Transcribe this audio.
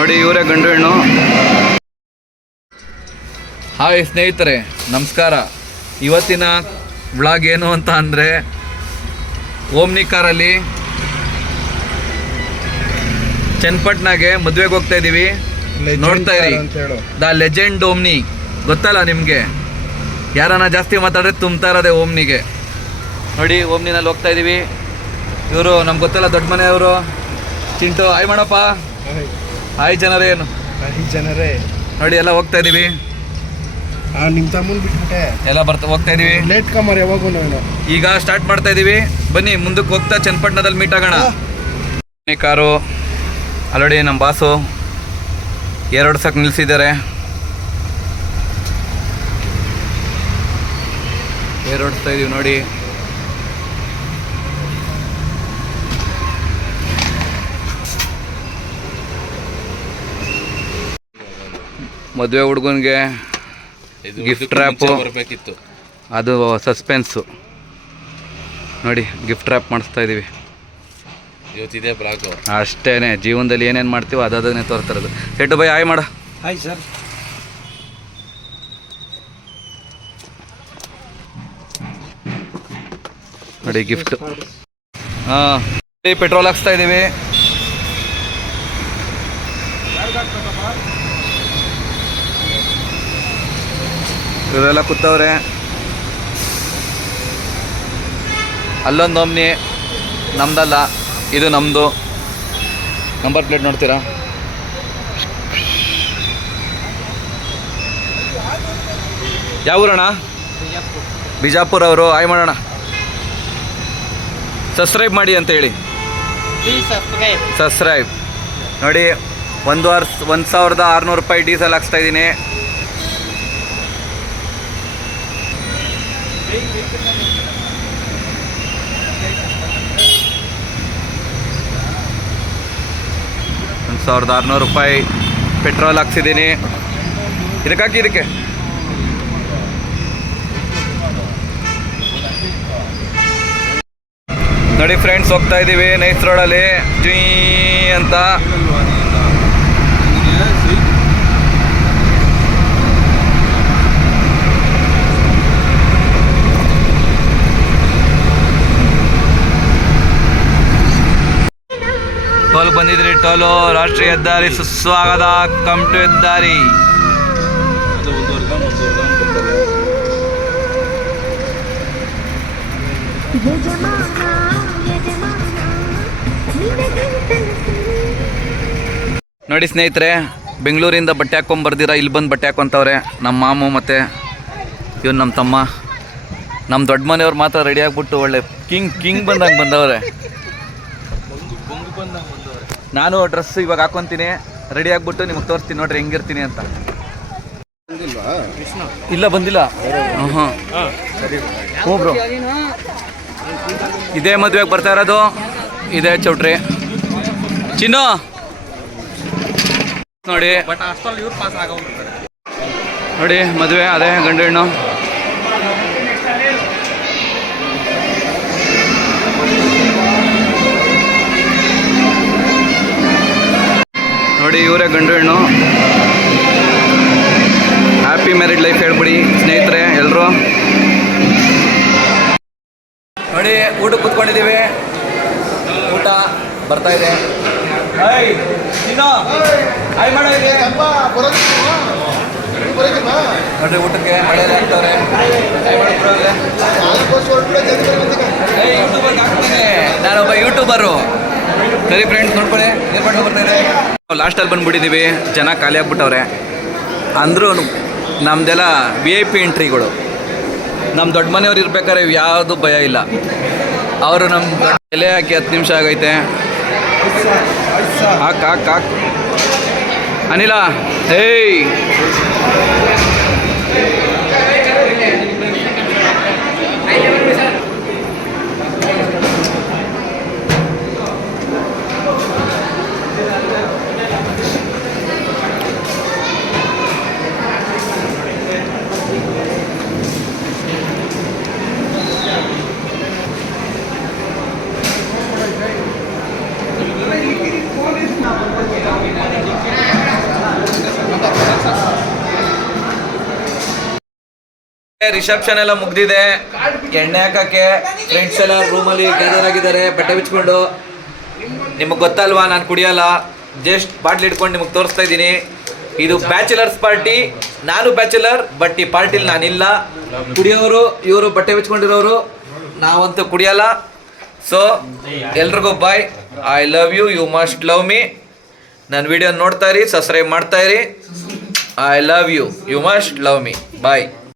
ನೋಡಿ ಇವರೇ ಗಂಡು ಹೆಣ್ಣು. ಹಾಯ್ ಸ್ನೇಹಿತರೆ, ನಮಸ್ಕಾರ. ಇವತ್ತಿನ ವ್ಲಾಗ್ ಏನು ಅಂತ ಅಂದರೆ, ಓಮ್ನಿ ಕಾರಲ್ಲಿ ಚನ್ನಪಟ್ಟಣಗೆ ಮದುವೆಗೆ ಹೋಗ್ತಾ ಇದ್ದೀವಿ. ನೋಡ್ತಾ ಇರಿ, ದ ಲೆಜೆಂಡ್ ಓಮ್ನಿ. ಗೊತ್ತಲ್ಲ ನಿಮಗೆ, ಯಾರನ್ನ ಜಾಸ್ತಿ ಮಾತಾಡಿದ್ರೆ ತುಂಬ್ತಾ ಇರೋದೆ ಓಮ್ನಿಗೆ. ನೋಡಿ ಓಮ್ನಿನಲ್ಲಿ ಹೋಗ್ತಾ ಇದ್ದೀವಿ. ಇವರು ನಮ್ಗೆ ಗೊತ್ತಲ್ಲ, ದೊಡ್ಡ ಮನೆಯವರು. ಚಿಂಟು ಹಾಯ್ ಮಾಡಪ್ಪ. ಹಾಯ್ ಜನರೇ. ಏನು ಜನರೇ ನೋಡಿ ಎಲ್ಲ ಹೋಗ್ತಾ ಇದ್ದೀವಿ. ನಿಮ್ಮ ತಮ್ಮನ್ ಬಿಟ್ಬಿಟ್ಟೆ ಎಲ್ಲ ಹೋಗ್ತಾ ಇದೀವಿ. ಲೇಟ್ ಕಮರ್ ಯಾವಾಗೂ ಈಗ ಸ್ಟಾರ್ಟ್ ಮಾಡ್ತಾ ಇದೀವಿ. ಬನ್ನಿ ಮುಂದಕ್ಕೆ ಹೋಗ್ತಾ ಚನ್ನಪಟ್ಟಣದಲ್ಲಿ ಮೀಟ್ ಆಗೋಣ. ಕಾರು ಆಲ್ರೆಡಿ ನಮ್ಮ ಬಾಸು ಏರೋಡ್ಸಕ್ಕೆ ನಿಲ್ಲಿಸಿದ್ದಾರೆ. ಏರೋಡಿಸ್ತಾ ಇದೀವಿ ನೋಡಿ. ಮದುವೆ ಹುಡುಗನಿಗೆ ಗಿಫ್ಟ್ ರ್ಯಾಪು ಬರಬೇಕಿತ್ತು, ಅದು ಸಸ್ಪೆನ್ಸು. ನೋಡಿ ಗಿಫ್ಟ್ ರ್ಯಾಪ್ ಮಾಡಿಸ್ತಾ ಇದ್ದೀವಿ. ಇವತ್ತಿದೆ ಬ್ಲಾಗ್. ಅಷ್ಟೇ, ಜೀವನದಲ್ಲಿ ಏನೇನು ಮಾಡ್ತೀವೋ ಅದನ್ನೇ ತೋರ್ತಿರೋದು. ಸೆಟ್ಟು ಬೈ ಹಾಯ್ ಮಾಡ. Hi sir. ನೋಡಿ ಗಿಫ್ಟ್. ಹಾಂ, ಪೆಟ್ರೋಲ್ ಹಾಕ್ಸ್ತಾ ಇದ್ದೀವಿ. ಇವರೆಲ್ಲ ಕೂತವ್ರೆ. ಅಲ್ಲೊಂದು ಓಮ್ನಿ, ನಮ್ದಲ್ಲ, ಇದು ನಮ್ಮದು. ನಂಬರ್ ಪ್ಲೇಟ್ ನೋಡ್ತೀರಾ? ಯಾವ ಊರಣ್ಣ? ಬಿಜಾಪುರ ಅವರು. ಆಯ್ ಮಾಡೋಣ, ಸಬ್ಸ್ಕ್ರೈಬ್ ಮಾಡಿ ಅಂತ ಹೇಳಿ. ಸಬ್ಸ್ಕ್ರೈಬ್ ನೋಡಿ. 1,600 ರೂಪಾಯಿ ಡೀಸೆಲ್ ಹಾಕ್ಸ್ತಾ ಇದ್ದೀನಿ. ₹1,600 ಪೆಟ್ರೋಲ್ ಹಾಕ್ಸಿದ್ದೀನಿ. ಇದಕ್ಕೆ ನೋಡಿ ಫ್ರೆಂಡ್ಸ್, ಹೋಗ್ತಾ ಇದ್ದೀವಿ ನೈಸ್ ರೋಡಲ್ಲಿ ಜೀ ಅಂತ. ಟೋಲ್ ಬಂದಿದ್ರಿ. ಟೋಲು ರಾಷ್ಟ್ರೀಯ ಹೆದ್ದಾರಿ ಸುಸ್ವಾಗತ. ಕಮ್ ಟು ಹೆದ್ದಾರಿ. ನೋಡಿ ಸ್ನೇಹಿತರೆ, ಬೆಂಗಳೂರಿಂದ ಬಟ್ಟೆ ಹಾಕ್ಕೊಂಡು ಬರ್ದಿರ ಇಲ್ಲಿ ಬಂದು ಬಟ್ಟೆ ಹಾಕ್ಕೊಂತವ್ರೆ ನಮ್ಮ ಮಾಮು ಮತ್ತು ಇವನು ನಮ್ಮ ತಮ್ಮ. ನಮ್ಮ ದೊಡ್ಡ ಮನೆಯವ್ರು ಮಾತ್ರ ರೆಡಿ ಆಗಿಬಿಟ್ಟು ಒಳ್ಳೆ ಕಿಂಗ್ ಬಂದಂಗೆ ಬಂದವ್ರೆ. ನಾನು ಡ್ರೆಸ್ ಇವಾಗ ಹಾಕ್ಕೊಂತೀನಿ, ರೆಡಿ ಆಗಿಬಿಟ್ಟು ನಿಮಗೆ ತೋರಿಸ್ತೀನಿ ನೋಡ್ರಿ ಹೆಂಗಿರ್ತೀನಿ ಅಂತ. ಇಲ್ಲ ಬಂದಿಲ್ಲ. ಹಾಂ ಹ್ಞೂ ಬ್ರೋ, ಇದೇ ಮದುವೆಗೆ ಬರ್ತಾ ಇರೋದು. ಇದೇ ಚೌಟ್ರಿ ಚಿನ್ನು ನೋಡಿ. ನೋಡಿ ಮದುವೆ ಅದೇ ಗಂಡು ಹೆಣ್ಣು. ನೋಡಿ ಇವರೇ ಗಂಡು ಹೆಣ್ಣು. ಹ್ಯಾಪಿ ಮ್ಯಾರಿಡ್ ಲೈಫ್ ಹೇಳ್ಬಿಡಿ ಸ್ನೇಹಿತರೆ ಎಲ್ಲರೂ. ನೋಡಿ ಊಟಕ್ಕೆ ಕೂತ್ಕೊಂಡಿದ್ದೀವಿ. ಊಟ ಬರ್ತಾ ಇದೆ. ನೋಡ್ರಿ ಊಟಕ್ಕೆ ಮಳೆಯಲ್ಲಿ ಹಾಕ್ತವ್ರೆ. ನಾನೊಬ್ಬ ಯೂಟ್ಯೂಬರು. ಸರಿ ಫ್ರೆಂಡ್ಸ್, ನೋಡ್ಕೊಳ್ಳಿ ಏನು ಮಾಡ್ಕೊಂಡು ಬರ್ತಾಯಿದೆ. ಲಾಸ್ಟಲ್ಲಿ ಬಂದುಬಿಟ್ಟಿದ್ದೀವಿ, ಜನ ಖಾಲಿ ಆಗ್ಬಿಟ್ಟವ್ರೆ. ಅಂದರೂ ನಮ್ಮದೆಲ್ಲ VIP ಎಂಟ್ರಿಗಳು. ನಮ್ಮ ದೊಡ್ಡ ಮನೆಯವ್ರು ಇರ್ಬೇಕಾದ್ರೆ ಯಾವುದು ಭಯ ಇಲ್ಲ. ಅವರು ನಮ್ಮ ಎಲೆ ಹಾಕಿ 10 ನಿಮಿಷ ಆಗೈತೆ. ಹಾಕ್ ಅನಿಲ. ಹೇಯ್ ರಿಸೆಪ್ಷನ್ ಎಲ್ಲ ಮುಗ್ದಿದೆ. ಎಣ್ಣೆ ಹಾಕಕ್ಕೆ ಫ್ರೆಂಡ್ಸ್ ಎಲ್ಲ ರೂಮಲ್ಲಿ ಗ್ಯಾದರ್ ಆಗಿದ್ದಾರೆ ಬಟ್ಟೆ ಬಿಚ್ಕೊಂಡು. ನಿಮಗೆ ಗೊತ್ತಲ್ವಾ ನಾನು ಕುಡಿಯಲ್ಲ, ಜಸ್ಟ್ ಬಾಟ್ಲಿ ಇಟ್ಕೊಂಡು ನಿಮಗೆ ತೋರಿಸ್ತಾ ಇದ್ದೀನಿ. ಇದು ಬ್ಯಾಚುಲರ್ಸ್ ಪಾರ್ಟಿ. ನಾನು ಬ್ಯಾಚುಲರ್, ಬಟ್ ಈ ಪಾರ್ಟಿಲಿ ನಾನಿಲ್ಲ. ಕುಡಿಯೋರು ಇವರು ಬಟ್ಟೆ ಬಿಚ್ಕೊಂಡಿರೋರು, ನಾವಂತೂ ಕುಡಿಯಲ್ಲ. ಸೊ ಎಲ್ರಿಗೂ bye. I love you, you must love me. ನನ್ನ ವಿಡಿಯೋ ನೋಡ್ತಾ ಇರಿ, ಸಬ್ಸ್ಕ್ರೈಬ್ ಮಾಡ್ತಾ ಇರಿ. I love you, you must love me. Bye.